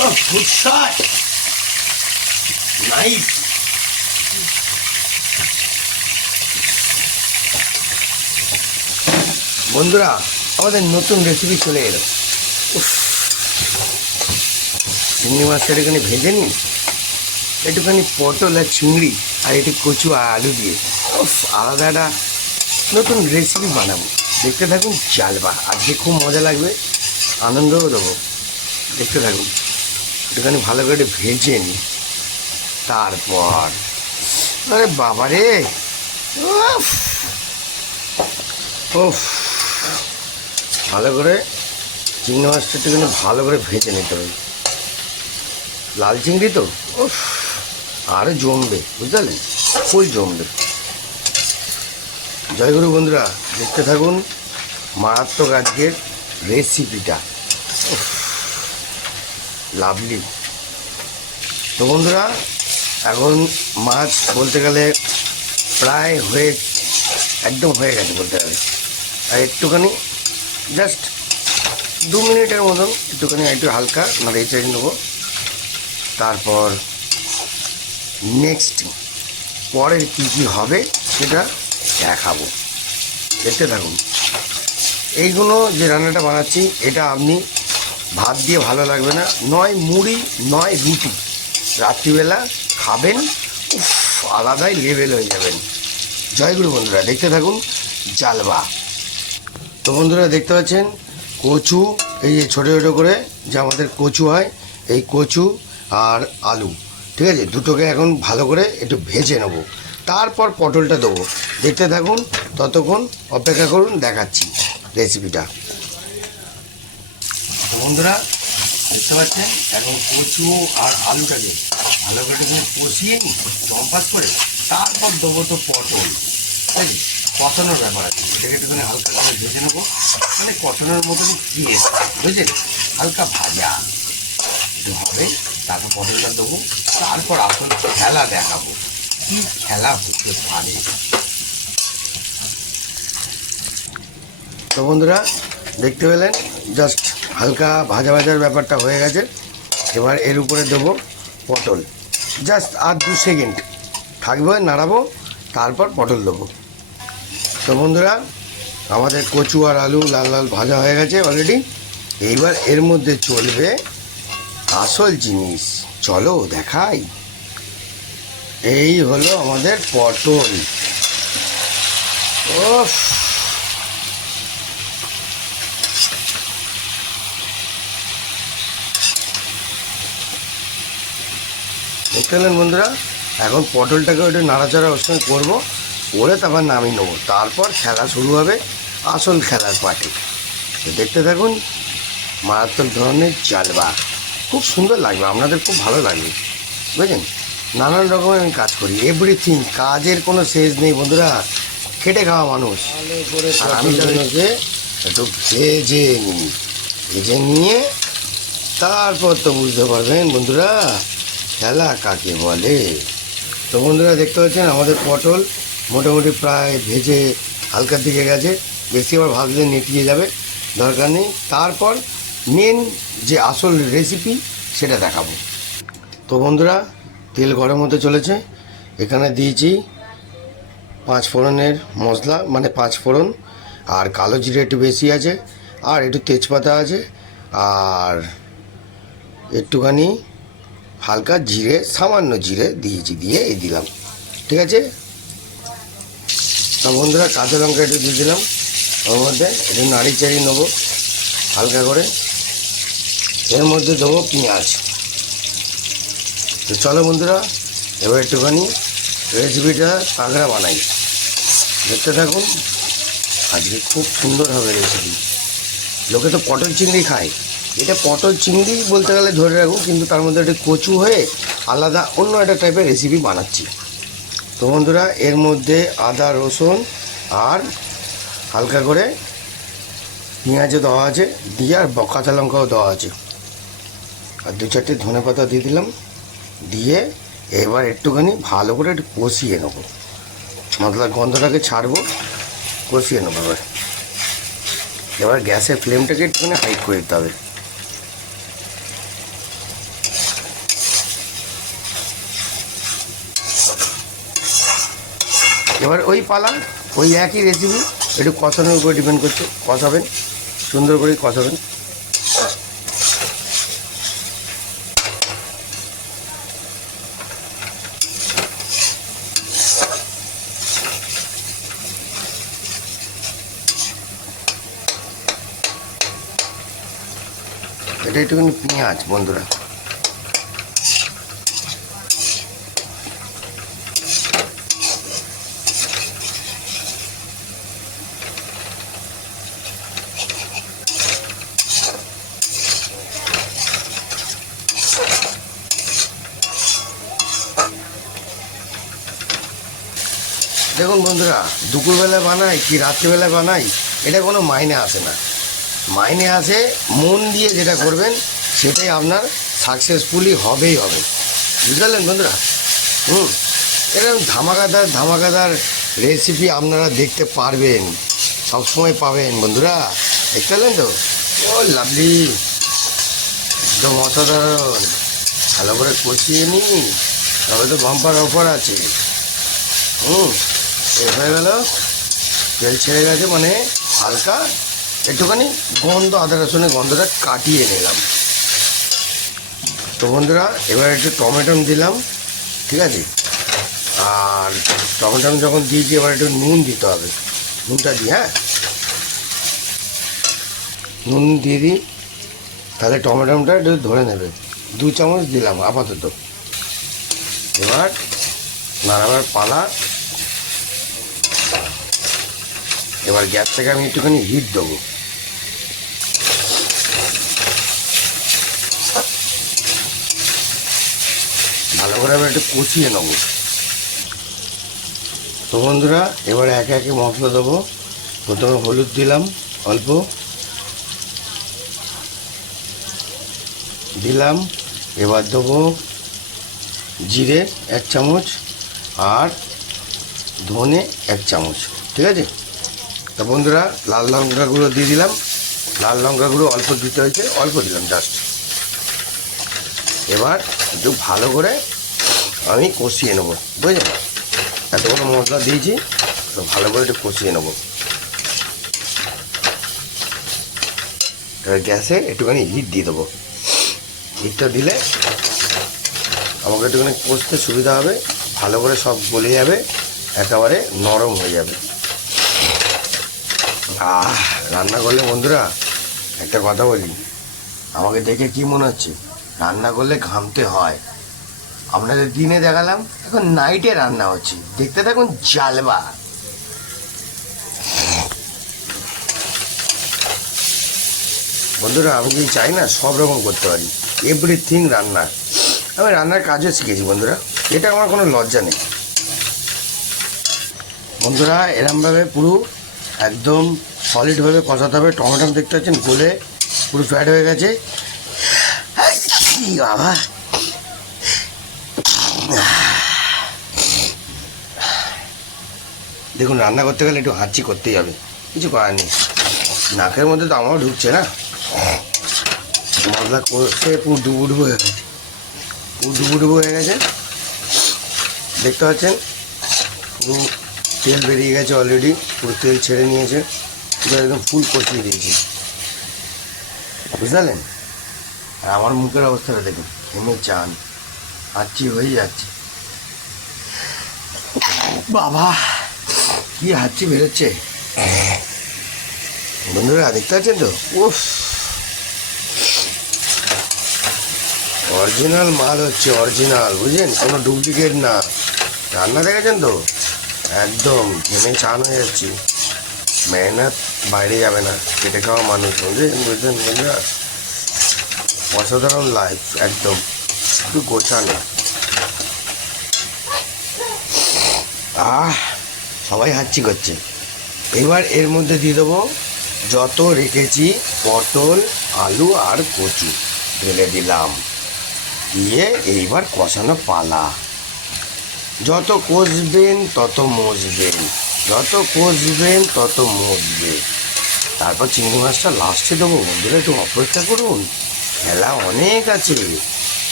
Oh, good shot. Nice. বন্ধুরা আমাদের নতুন রেসিপি চলে এলো। চিংড়ি মাছটা একটুখানি ভেজে নিই একটুখানি পটল আর চিংড়ি আর একটু কচু আর আলু দিয়ে। আলাদা একটা নতুন রেসিপি বানাবো। দেখতে থাকুন চালবা আজকে খুব মজা লাগবে। আনন্দও দেবো। দেখতে থাকুন। একটুখানি ভালো করে ভেজে নিই তারপর, আরে বাবা রে, উফ ভালো করে চিংড়ি মাছটা একটুখানি ভালো করে ভেজে নিতে হবে। লাল চিংড়ি তো? উফ আরও জমবে বুঝতে ফুল জমবে। জয়গুরু বন্ধুরা, দেখতে থাকুন মারাত্মক আজকের রেসিপিটা লাভলি তো বন্ধুরা, এখন মাছ বলতে গেলে প্রায় হয়ে, একদম হয়ে গেছে বলতে গেলে। আর একটুখানি জাস্ট দু মিনিটের মতন একটুখানি একটু হালকা নাড়িয়ে চেড়ে নেব। তারপর নেক্সট পরের কী কী হবে সেটা দেখাবো। দেখতে থাকুন। এইগুলো যে রান্নাটা বানাচ্ছি, এটা আপনি ভাত দিয়ে ভালো লাগবে না। নয় মুড়ি, নয় রুটি। রাত্রিবেলা খাবেন, উফ, আলাদাই লেভেল হয়ে যাবেন। জয়গুরু বন্ধুরা, দেখতে থাকুন জালবা। তো বন্ধুরা, দেখতে পাচ্ছেন কচু, এই যে ছোটো ছোটো করে যে আমাদের কচু হয়, এই কচু আর আলু। ঠিক আছে? দুটোকে এখন ভালো করে একটু ভেজে নেব। তারপর পটলটা দেবো। দেখতে থাকুন, ততক্ষণ অপেক্ষা করুন, দেখাচ্ছি রেসিপিটা। বন্ধুরা, দেখতে পাচ্ছেন, এখন কচু আর আলুটাকে ভালো করে কষিয়ে নিই চম্পাস করে, তারপর দেবো তো পটল। তাই কষানোর ব্যাপার আছে সেটা একটুখানি হালকা করে ভেজে নেব। মানে কষানোর মতনই ক্রিয়েট বুঝলেন? হালকা ভাজা। একটু হবে, তারপর পটলটা দেবো, তারপর আসল খেলা দেখাবো। কি খেলা হতে পারে? তো বন্ধুরা, দেখতে পেলেন, জাস্ট হালকা ভাজা ভাজার ব্যাপারটা হয়ে গেছে। এবার এর উপরে দেবো পটল। জাস্ট আর দু সেকেন্ড। থাকবে, নাড়াবো, তারপর পটল দেবো। তো বন্ধুরা, আমাদের কচু আর আলু লাল লাল ভাজা হয়ে গেছে অলরেডি এইবার এর মধ্যে চলবে আসল জিনিস। চলো, দেখাই। এই হলো আমাদের পটল। ওফ! দেখতে পেলেন বন্ধুরা? এখন পটলটাকে একটু নাড়াচাড়া ওর সঙ্গে করব, করে তারপর নামিয়ে নেব। তারপর খেলা শুরু হবে আসল খেলার পার্টি। তো দেখতে থাকুন, মারাত্মক ধরনের চালবা খুব সুন্দর লাগবে, আপনাদের খুব ভালো লাগবে বুঝলেন? নানান রকমের আমি কাজ করি এভরিথিং কাজের কোনো শেষ নেই বন্ধুরা। খেটে খাওয়া মানুষ। আর আমি তাদেরকে একটু ভেজে নিই। ভেজে নিয়ে তারপর তো বুঝতে পারবেন বন্ধুরা। খেলা কাকে বলে? তো বন্ধুরা, দেখতে পাচ্ছেন, আমাদের পটল মোটামুটি প্রায় ভেজে হালকার দিকে গেছে। বেশি আবার ভাজলে নেটিয়ে যাবে, দরকার নেই। তারপর মেন যে আসল রেসিপি সেটা দেখাবো। তো বন্ধুরা, তেল গরম হতে চলেছে। এখানে দিয়েছি পাঁচ ফোড়নের মশলা মানে পাঁচ ফোড়ন, আর কালো জিরে একটু বেশি আছে, আর একটু তেজপাতা আছে, আর একটুখানি হালকা জিরে, সামান্য জিরে দিয়েছি, দিয়ে এই দিলাম। ঠিক আছে? তা বন্ধুরা, কাঁচা লঙ্কা একটু দিয়ে দিলাম। ওর মধ্যে একটু নাড়ি চাড়ি নেব, হালকা করে। এর মধ্যে দেবো পেঁয়াজ। তো চলো বন্ধুরা, এবার একটুখানি রেসিপিটা কাঁকড়া বানাই। দেখতে থাকুন, আজকে খুব সুন্দর হবে রেসিপি। লোকে তো পটল চিংড়ি খায়। এটা পটল চিংড়ি বলতে গেলে ধরে রাখুন কিন্তু তার মধ্যে একটা কচু হয়ে আলাদা অন্য একটা টাইপের রেসিপি বানাচ্ছি। তো বন্ধুরা, এর মধ্যে আদা, রসুন আর হালকা করে পেঁয়াজও দেওয়া আছে, দিয়ে আর কাঁচা লঙ্কাও দেওয়া আছে। আর দু চারটে ধনে পাতা দিয়ে দিলাম, দিয়ে এবার একটুখানি ভালো করে একটু কষিয়ে নেব। মশলার গন্ধটাকে ছাড়বো, কষিয়ে নেব এবার। এবার গ্যাসের ফ্লেমটাকে একটুখানি হাই করে দিতে হবে। এবার ওই পালা ওই একই রেসিপি একটু কষানোর উপরে ডিপেন্ড করছে কষাবেন সুন্দর করে কষাবেন এটা একটুখানি পেঁয়াজ, বন্ধুরা দেখুন বন্ধুরা দুপুরবেলা বানাই কি রাত্রিবেলা বানাই, এটা কোনো মাইনে আসে না। মাইনে আসে মন দিয়ে যেটা করবেন, সেটাই আপনার সাকসেসফুলি হবেই হবে। বুঝতে পারলেন বন্ধুরা? হুম। এরকম ধামাকাদার ধামাকাদার রেসিপি আপনারা দেখতে পারবেন, সবসময় পাবেন বন্ধুরা। দেখতে পেলেন তো? ও লাভলি। একদম অসাধারণ। ভালো করে কষিয়ে নিই তবে তো বাম্পার অফার আছে। হুম। এ হয়ে গেল। তেল ছেড়ে গেছে মানে হালকা। একটুখানি গন্ধ, আদা রসুনের গন্ধটা কাটিয়ে নিলাম। তো বন্ধুরা, এবার একটু টমেটো দিলাম, ঠিক আছে? আর টমেটম যখন দিয়েছি এবার একটু নুন দিতে হবে। নুনটা দিই হ্যাঁ? নুন দিয়ে দিই, তাহলে টমেটোটা একটু ধরে নেবে। দু চামচ দিলাম, আপাতত। এবার নাড়াবার পালা এবার গ্যাসটাকে আমি একটুখানি হিট দেবো। ভালো করে আমি একটু কষিয়ে নেব। তো বন্ধুরা, এবার একে একে মশলা দেবো। প্রথমে হলুদ দিলাম অল্প। দিলাম, এবার দেবো জিরে এক চামচ আর ধনে এক চামচ, ঠিক আছে? তা বন্ধুরা, লাল লঙ্কা গুঁড়ো দিয়ে দিলাম। লাল লঙ্কা গুঁড়ো অল্প দিতে হয়েছে, অল্প দিলাম জাস্ট এবার একটু ভালো করে আমি কষিয়ে নেব বুঝলেন এত বড় মশলা দিয়েছি, তো ভালো করে একটু কষিয়ে নেব। এবার গ্যাসে একটুখানি হিট দিয়ে দেবো। হিটটা দিলে আমাকে একটুখানি কষতে সুবিধা হবে, ভালো করে সব গলে যাবে, একেবারে নরম হয়ে যাবে। আহ, রান্না করলে বন্ধুরা, একটা কথা বলি। আমাকে দেখে কি মনে হচ্ছে? রান্না করলে ঘামতে হয়। আপনাদের দিনে দেখালাম, এখন নাইটে রান্না হচ্ছে। দেখতে থাকুন, জালবা। বন্ধুরা, আমি কি চাই না? সব রকম করতে পারি। এভরিথিং রান্না। আমি রান্নার কাজও শিখেছি, বন্ধুরা। এটা আমার কোনো লজ্জা নেই। বন্ধুরা, এরমভাবে পুরো একদম সলিডভাবে কষাতে হবে। টমেটো দেখতে পাচ্ছেন গলে পুরো ফ্যাট হয়ে গেছে। বাবা। দেখুন, রান্না করতে গেলে একটু হাঁচি করতেই হবে। কিছু করার নেই। নাকের মধ্যে তো আমারও ঢুকছে না। মশলা করতে পুরো ডুবু ডুবু হয়ে গেছে। পুরো ডুবু ডুবু হয়ে গেছে। দেখতে পাচ্ছেন? পুরো তেল বেরিয়ে গেছে অলরেডি পুরো তেল ছেড়ে নিয়েছে। পুরো একদম ফুল কষিয়ে দিয়েছি। বুঝলেন? আর আমার মুখের অবস্থাটা দেখুন, ঘেমে চান, হাঁচি হয়ে যাচ্ছে। বাবা, কি হাঁচি বেরোচ্ছে? বন্ধুরা, দেখতে পাচ্ছেন তো? উফ! অরিজিনাল মাল হচ্ছে অরিজিনাল, বুঝলেন? কোনো ডুপ্লিকেট না। রান্না দেখেছেন তো? একদম, ঘেমে চান হয়ে যাচ্ছি। মেহনত বাইরে যাবে না কেটে খাওয়া মানুষ বুঝলেন বুঝলেন বন্ধুরা অসাধারণ লাইফ একদম। একটু গোছানো। আহ, সবাই হাঁচি করছে। এবার এর মধ্যে দিয়ে দেবো যত রেখেছি, পটল, আলু আর কচু। ঢেলে দিলাম। দিয়ে এইবার কষানো পালা। যত কষবেন, তত মজবেন যত কষবেন, তত মজবে তারপর চিংড়ি মাছটা লাস্টে দেবো। বন্ধুরা, একটু অপেক্ষা করুন। খেলা অনেক আছে।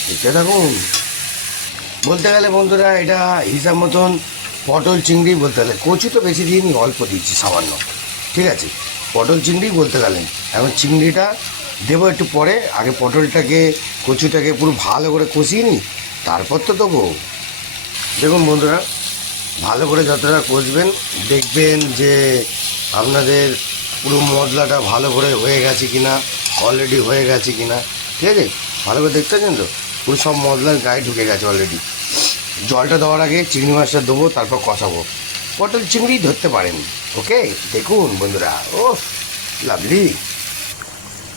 দেখতে থাকুন। বলতে গেলে বন্ধুরা, এটা হিসাব মতন পটল চিংড়ি বলতে গেলে, কচু তো বেশি দিইনি, অল্প দিয়েছি সামান্য। ঠিক আছে? পটল চিংড়ি বলতে গেলেন এখন চিংড়িটা দেবো একটু পরে। আগে পটলটাকে, কচুটাকে পুরো ভালো করে কষিয়ে নিই। তারপর তো দেবো। দেখুন বন্ধুরা, ভালো করে যতটা কষবেন, দেখবেন যে আপনাদের পুরো মশলাটা ভালো করে হয়ে গেছে কি না অলরেডি হয়ে গেছে কি না ঠিক আছে? ভালো করে দেখতে পাচ্ছেন তো? পুরো সব মশলার গায়ে ঢুকে গেছে অলরেডি জলটা দেওয়ার আগে চিংড়ি মাছটা দেবো, তারপর কষাবো। পটল চিংড়ি ধরতে পারেন ওকে দেখুন বন্ধুরা ও লাভলি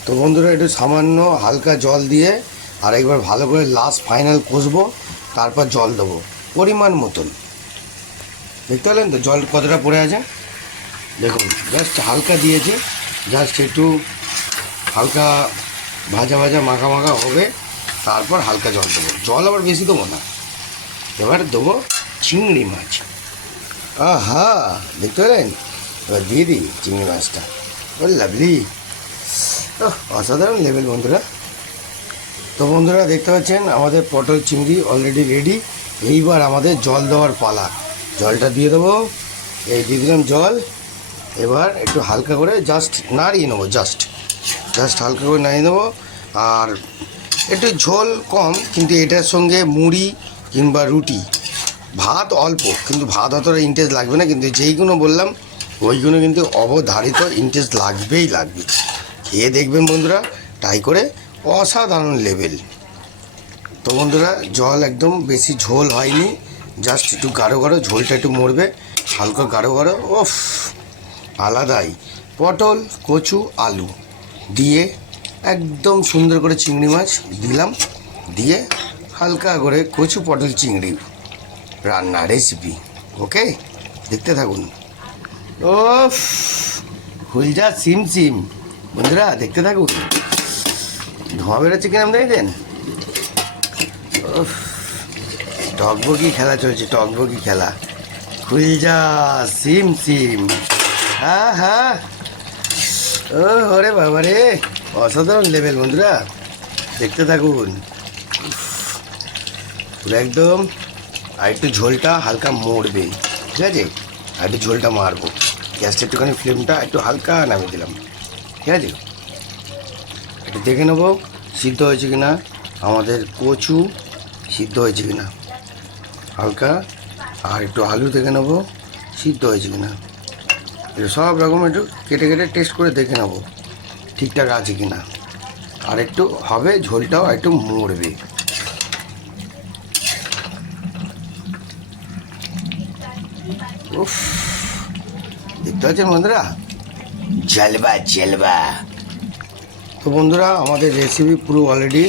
তো বন্ধুরা, একটু সামান্য হালকা জল দিয়ে আর একবার ভালো করে লাস্ট ফাইনাল কষবো, তারপর জল দেবো। পরিমাণ মতন। দেখতে পেলেন তো? জল কতটা পড়ে আছে? দেখুন জাস্ট হালকা দিয়েছে জাস্ট একটু হালকা ভাজা ভাজা মাখা মাখা হবে, তারপর হালকা জল দেবো। জল আবার বেশি দেবো না। এবার দেবো চিংড়ি মাছ। আহা, দেখতে পেলেন? এবার দিয়ে দিই চিংড়ি মাছটা। ও লাভলি। অসাধারণ লেভেল বন্ধুরা। তো বন্ধুরা, দেখতে পাচ্ছেন, আমাদের পটল চিংড়ি অলরেডি রেডি এইবার আমাদের জল দেওয়ার পালা। জলটা দিয়ে দেবো। এই দিয়ে দিলাম জল। এবার একটু হালকা করে জাস্ট নাড়িয়ে নেব জাস্ট জাস্ট হালকা করে নাড়িয়ে নেব। আর একটু ঝোল কম, কিন্তু এটার সঙ্গে মুড়ি কিংবা রুটি। ভাত অল্প, কিন্তু ভাত অতটা ইন্টারেস্ট লাগবে না, কিন্তু যেইগুলো বললাম ওইগুলো কিন্তু অবধারিত ইন্টারেস্ট লাগবেই লাগবে। খেয়ে দেখবেন বন্ধুরা ট্রাই করে অসাধারণ লেভেল তো বন্ধুরা, জল একদম বেশি ঝোল হয়নি। জাস্ট একটু গাঢ় গাঢ়, ঝোলটা একটু মরবে। হালকা গাঢ় গাঢ় ওফ আলাদাই। পটল, কচু, আলু দিয়ে একদম সুন্দর করে চিংড়ি মাছ দিলাম। দিয়ে হালকা করে কচু, পটল, চিংড়ি রান্না রেসিপি ওকে দেখতে থাকুন। ওফ ফুলজা সিম সিম। বন্ধুরা, দেখতে থাকুন। ধোঁয়া বেরোচ্ছে কিনা দেখেছেন উফ, টকবগি খেলা চলছে টকবগি খেলা। খুলজা সিম সিম। হ্যাঁ হ্যাঁ ও হরে বাবা রে অসাধারণ লেভেল বন্ধুরা। দেখতে থাকুন। একদম আর একটু ঝোলটা হালকা মরবে ঠিক আছে? আর একটু ঝোলটা মারবো। গ্যাসটা একটুখানি ফ্লেমটা একটু হালকা নামিয়ে দিলাম ঠিক আছে? একটু দেখে নেব সিদ্ধ হয়েছে কি না আমাদের কচু। সিদ্ধ হয়েছে কি না। হালকা আর একটু আলু দেখে নেব, সিদ্ধ হয়েছে কি না। সব রকম একটু কেটে কেটে টেস্ট করে দেখে নেব, ঠিকঠাক আছে কি না আর একটু হবে ঝোলটাও একটু মরবে। উফ, দেখতে পাচ্ছেন বন্ধুরা? জলবা জলবা। তো বন্ধুরা, আমাদের রেসিপি পুরো অলরেডি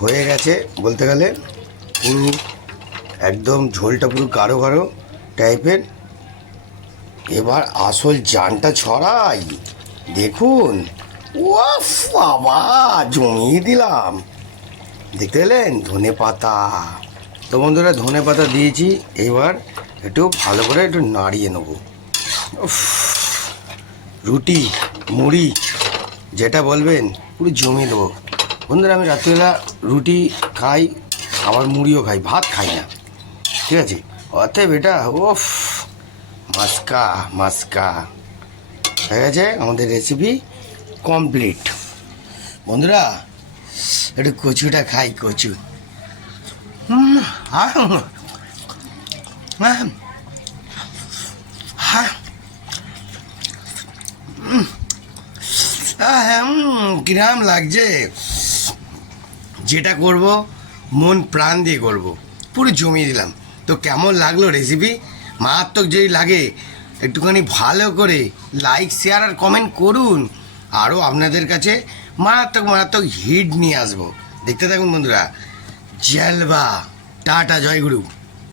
হয়ে গেছে বলতে গেলে। পুরো, একদম ঝোলটা পুরো গাঢ় গাঢ় টাইপের এবার আসল জানটা ছড়াই। দেখুন। ওয়াফ বাবা, জমিয়ে দিলাম। দেখতে পেলেন? ধনে পাতা। তো বন্ধুরা, ধনে পাতা দিয়েছি। এবার একটু ভালো করে একটু নাড়িয়ে নেব। রুটি, মুড়ি, যেটা বলবেন, পুরো জমিয়ে দেবো। বন্ধুরা, আমি রাত্রিবেলা রুটি খাই আবার মুড়িও খাই, ভাত খাই না। ঠিক আছে? অতএব এটা ওফ মাস্কা মাস্কা। হয়ে গেছে আমাদের রেসিপি কমপ্লিট বন্ধুরা, একটু কচুটা খাই, কচু। কিরাম লাগছে। যেটা করব মন প্রাণ দিয়ে করব পুরো জমিয়ে দিলাম। তো কেমন লাগল রেসিপি মারাত্মক যদি লাগে, একটুখানি ভালো করে লাইক শেয়ার আর কমেন্ট করুন। আরও আপনাদের কাছে মারাত্মক মারাত্মক হিট নিয়ে আসব। দেখতে থাকুন বন্ধুরা। জেলবা। টাটা, জয়গুরু।